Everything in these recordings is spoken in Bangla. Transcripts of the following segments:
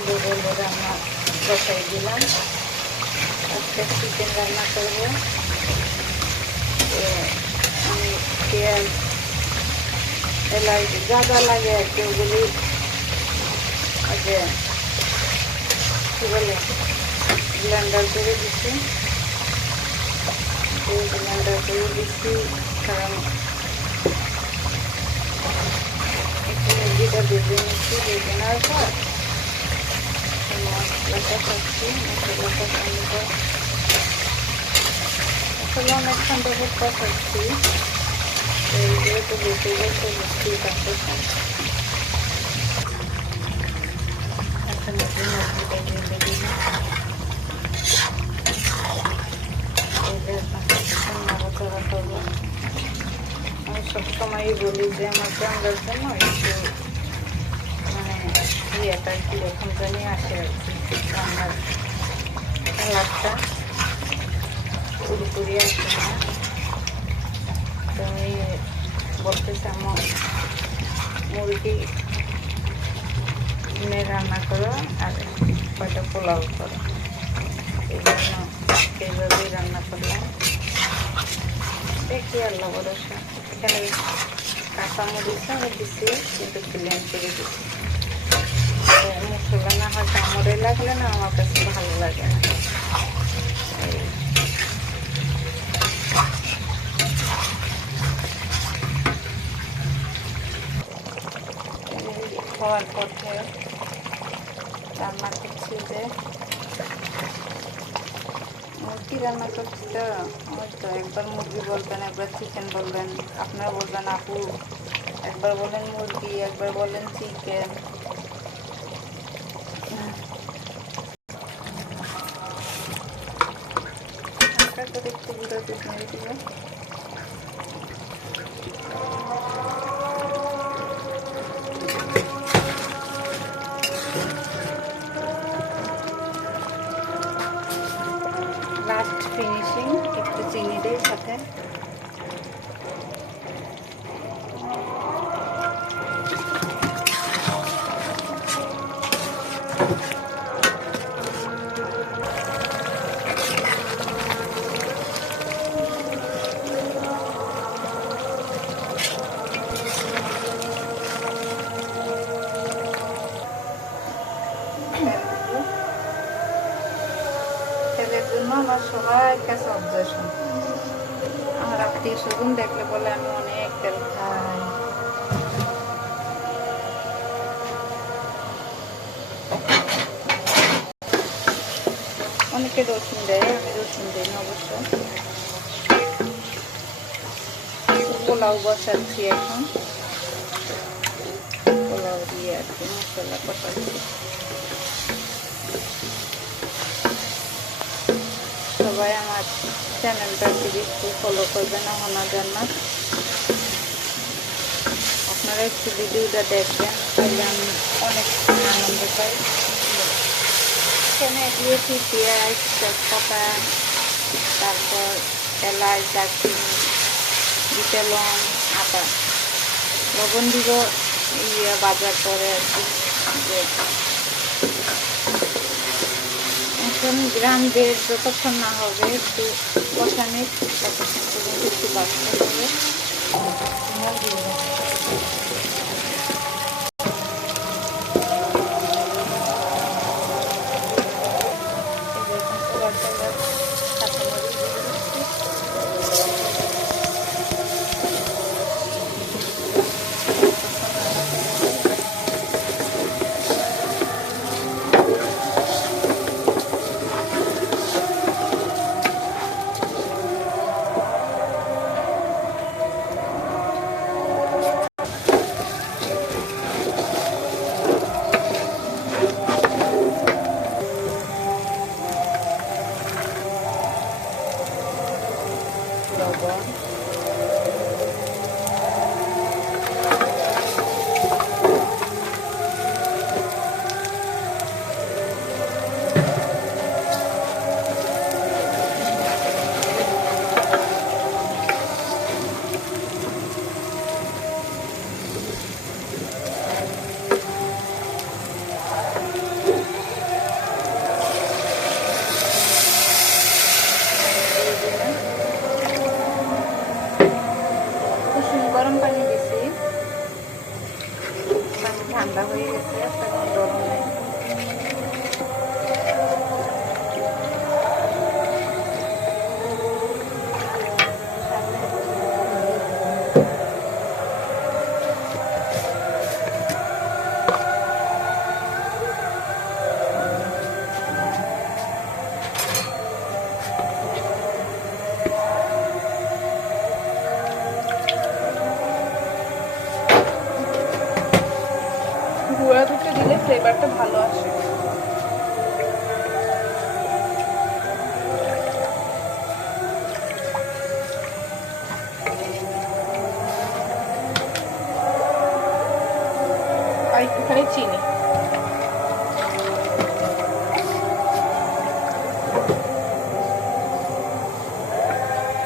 সুন্দর করে রান্না বসাই দিলাম। আজকে চিকেন রান্না করবো। আমি পেঁয়াজ এলাচ যা যা লাগে আর কি ওগুলি আগে কী বলে ব্লেন্ডার করে দিচ্ছি। ব্লেন্ডার করে দিচ্ছি কারণ একটু মুরগিটা ভেজে নিচ্ছি। ভেজে নেওয়ার পর মশলাটা খাচ্ছি। মশলাটা সুন্দর মশলা অনেকক্ষণ ধরে কষাচ্ছি। যেহেতু বেঁচে গেছে বুঝতেই পারতেছেন। এখন মুরগিটা ভেজে দিই। নাড়াচাড়া করবো। আমি সবসময়ই বলি যে আমার ক্যামেরার জন্য একটু মানে ইয়েটা কীরকম জানি আসে আর কি, রান্নার কালারটা পুরোপুরি আসে না। তো আমি বলতেছি আমার মুরগি রান্না করো আর কয়টা পোলাও করো, এই জন্য এইভাবেই রান্না করলাম। দেখি আল্লাহ ভরসা। এখানে কাঁচামরিচ আমি দিচ্ছি কিন্তু প্লেন করে দিচ্ছি। মশলা না হয় কামড়ে লাগলে না আমার কাছে ভালো লাগে না। হওয়ার পথে রান্না করছি যে মুরগি রান্না করছি। তো ওই তো একবার মুরগি বলবেন, একবার চিকেন বলবেন, আপনারা বলবেন আপু, একবার বলেন মুরগি, একবার বলেন চিকেন। হালকা করে একটু গুঁড়ো দুধ মেরে দিব। লাস্ট ফিনিশিং একটু চিনি দিই সাথে। তেলের জন্য আমার সবার কাছে অবজেকশন। আমার আত্মীয় স্বজন দেখলে বলে আমি অনেক তেল খাই। অনেকে রসুন দেয়, আমি রসুন দিই না অবশ্য। পোলাও বসাচ্ছি এখন, পোলাও দিয়ে আর কি মশলা কষাচ্ছি। সবাই আমার চ্যানেলটা একটু ফলো করবেন। আমার জান্নাত, আপনারা একটু ভিডিওটা দেখবেন, তাহলে আমি অনেক আনন্দ পাই। এখানে দিয়েছি পেঁয়াজ, তেজপাতা, তারপর এলাচ, দারচিনি, বিটা লং, আদা, লবণ দিব বাজার পরে আর কি। এখন গ্রাম বের যতক্ষণ না হবে একটু কষানি, ততক্ষণ পর্যন্ত একটু বাড়তে হবে। হয়ে গেছে, তখন গরম নেই। গুঁড়া দুধটা দিলে ফ্লেভারটা ভালো আসে। আর একটুখানি চিনি।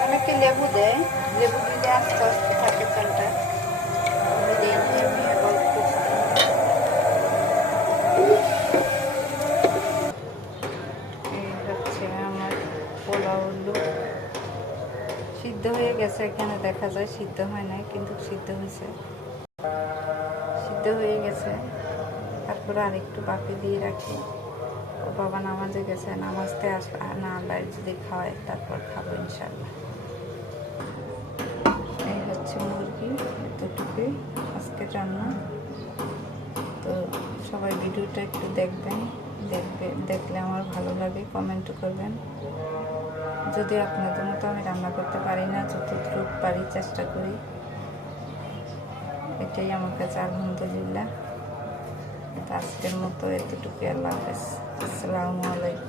অনেকে লেবু দেয়, লেবু দিলে আস্তে আস্তে থাকে চালটা। সিদ্ধ হয়ে গেছে, এখানে দেখা যায় সিদ্ধ হয় নাই, কিন্তু সিদ্ধ হয়েছে, সিদ্ধ হয়ে গেছে। তারপরে আরেকটু বাকি দিয়ে রাখি। ও বাবা নামাজে গেছে, নামাজতে না আল্লাহ যদি খাওয়ায় তারপর খাবো ইনশাল্লাহ। এই হচ্ছে মুরগি, এতটুকুই আজকে রান্না। তো সবাই ভিডিওটা একটু দেখবেন, দেখলে আমার ভালো লাগে, কমেন্ট করবেন। যদি আপনাদের মতো আমি রান্না করতে পারি না, যতটুকু পারি চেষ্টা করি, এটাই আমার কাছে আলহামদুলিল্লাহ। আজকের মতো এতটুকু, আল্লাহ হাফেজ, আসসালামু আলাইকুম।